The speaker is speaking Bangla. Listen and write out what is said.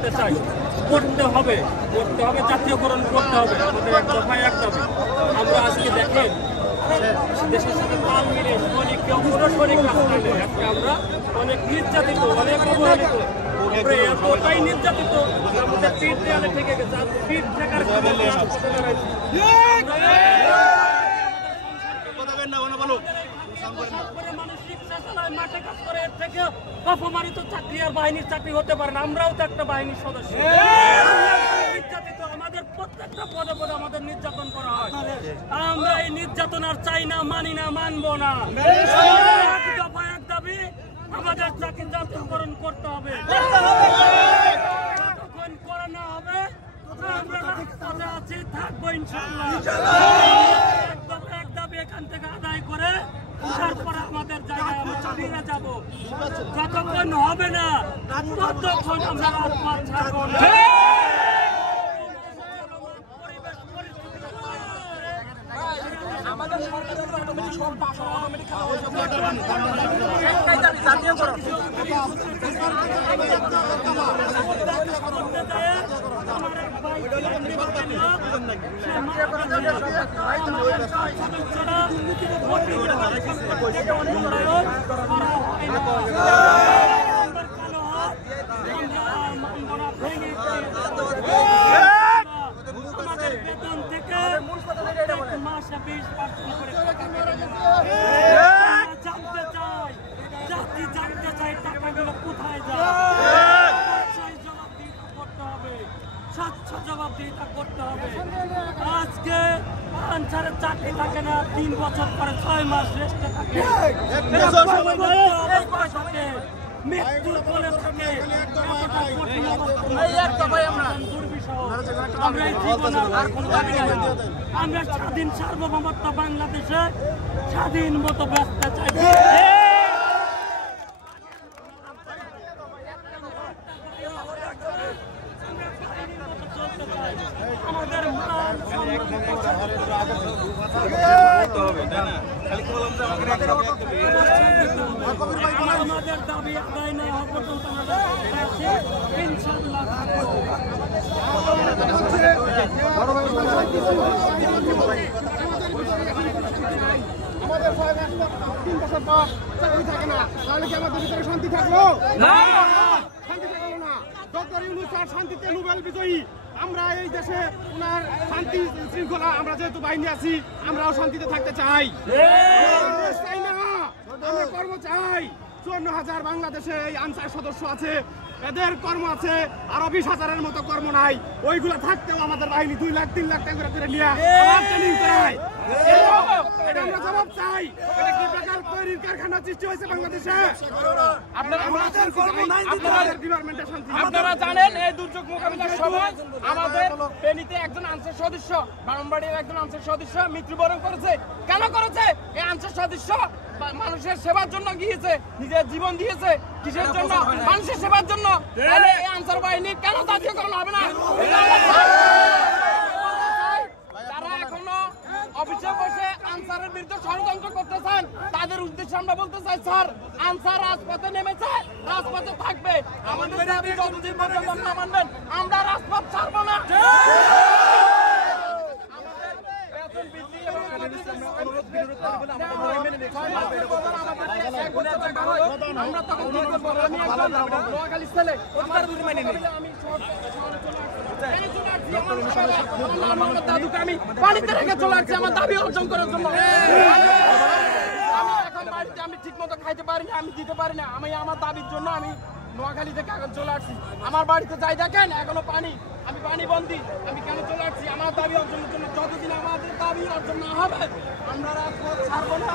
করতে চাই, করতে হবে, জাতীয়করণ করতে হবে। আমাদের এক দফায় এক দাবি। আমরা আজকে দেখেন দেশের সাথে তাল মিলে সৈনিক কেউ কোনো সৈনিক রাস্তা নেই। আজকে আমরা অনেক নির্যাতিত, অনেক অবহেলিত, আমরা এতটাই নির্যাতিত আমাদের পিঠ দেয়ালে ঠেকে গেছে। আর পিঠ ঠেকার মাঠে কাজ করে, এর থেকে অপমানিত চাকরি আর বাহিনীর চাকরি হতে পারে না। আমরাও তো একটা বাহিনীর সদস্য, নির্যাতিত, আমাদের প্রত্যেকটা পদে পদে আমাদের নির্যাতন করা হয়। আমরা এই নির্যাতন আর চাই না, মানি না, মানবো না। এক দফা এক দাবি, আমাদের চাকরি জাতীয়করণ করতে হবে। যতক্ষণ করা না হবে আমরা রাজপথে আছি, থাকবো ইনশাআল্লাহ। এক দফা এক দাবি এখান থেকে আদায় করে তারপরে আমাদের জায়গায় আমরা চালিয়ে যাব। যতক্ষণ হবে না ততক্ষণ আমরা রাজপথ ছাড়বো না। আমাদের সরকারের অটোমেটিক সব পাস অটোমেটিক খাওয়া হয়ে যাবে। একটাই দাবি জাতীয়করণ। আমাদের বেতন থেকে মাসে 20% করে জানতে চাই, জানতে চাই টাকাগুলো কোথায় যায়। জবাবদিহিতা করতে হবে, স্বচ্ছ জবাবদিহিতা করতে হবে। আজকে আনসারের চাকরি থাকে না, 3 বছর পরে 6 মাস রেস্টে থাকে, মৃত্যুর কোলে থাকে। আমরা স্বাধীন সার্বভৌমত্ব বাংলাদেশে স্বাধীন মতো ব্যস্ত চাই। আমাদের আমাদের দাবি আদায় না হওয়া পর্যন্ত ইনশাআল্লাহ আমাদের 3 বছর পর চাকরি থাকে না, তাহলে কি আমাদের ভিতরে শান্তি থাকলো? না, শান্তি থাকলো না। ডক্টর ইউনূস স্যার শান্তিতে নোবেল বিজয়ী। আমরা এই দেশে ওনার শান্তি শৃঙ্খলা, আমরা যেহেতু বাহিনী আছি, আমরাও শান্তিতে থাকতে চাই। চাই না, আমরা কর্ম চাই। 54,000 বাংলাদেশে এই আনসার সদস্য আছে, এদের কর্ম আছে, আরো 20,000-এর মতো কর্ম নাই। ওইগুলো থাকতেও আমাদের বাহিনী 2 লাখ 3 লাখ টাকা করে নিয়ে ট্রেনিং করায়। এটা আমরা জবাব চাই। এটা কি বেকার তৈরির কারখানা সৃষ্টি হয়েছে বাংলাদেশে? আপনারা জানেন এই দুর্যোগ মোকাবিলার সময় আমাদের ফেনীতে একজন আনসার সদস্য, বারমবাড়ির একজন আনসার সদস্য মৃত্যুবরণ করেছে। কেন করেছে? এই আনসার সদস্য মানুষের সেবার জন্য গিয়েছে, নিজের জীবন দিয়েছে। কিসের জন্য? মানুষের সেবার জন্য। তাহলে এই আনসার বাহিনী কেন জাতীয়করণ হবে না? তারা এখনো অফিসে বসে আনসারের বিরুদ্ধে ষড়যন্ত্র করতেছেন। তাদের উদ্দেশ্যে আমরা বলতে চাই, স্যার, আনসার রাজপথে নেমেছে, রাজপথে থাকবে। আমাদের দাবি যতদিন পর্যন্ত না মানবেন, আমরা রাজপথ ছাড়বো না। আমরা তখন নোয়াখালী ছেলে, দাদুকে আমি পানিতে রেখে চলে আসছি আমার দাবি অর্জন করার জন্য। আমি এখন বাড়িতে আমি ঠিক মতো খাইতে পারি না, আমি দিতে পারি না। আমি আমার দাবির জন্য আমি নোয়াখালী থেকে এখন চলে আসছি। আমার বাড়িতে যাই দেখেন এখনো পানি, আমি পানি বন্দি। আমি কেন চলে আসছি? আমার দাবি অর্জনের জন্য। যতদিন আমাদের দাবি অর্জন না হবে আমরা রাজপথ ছাড়বো না।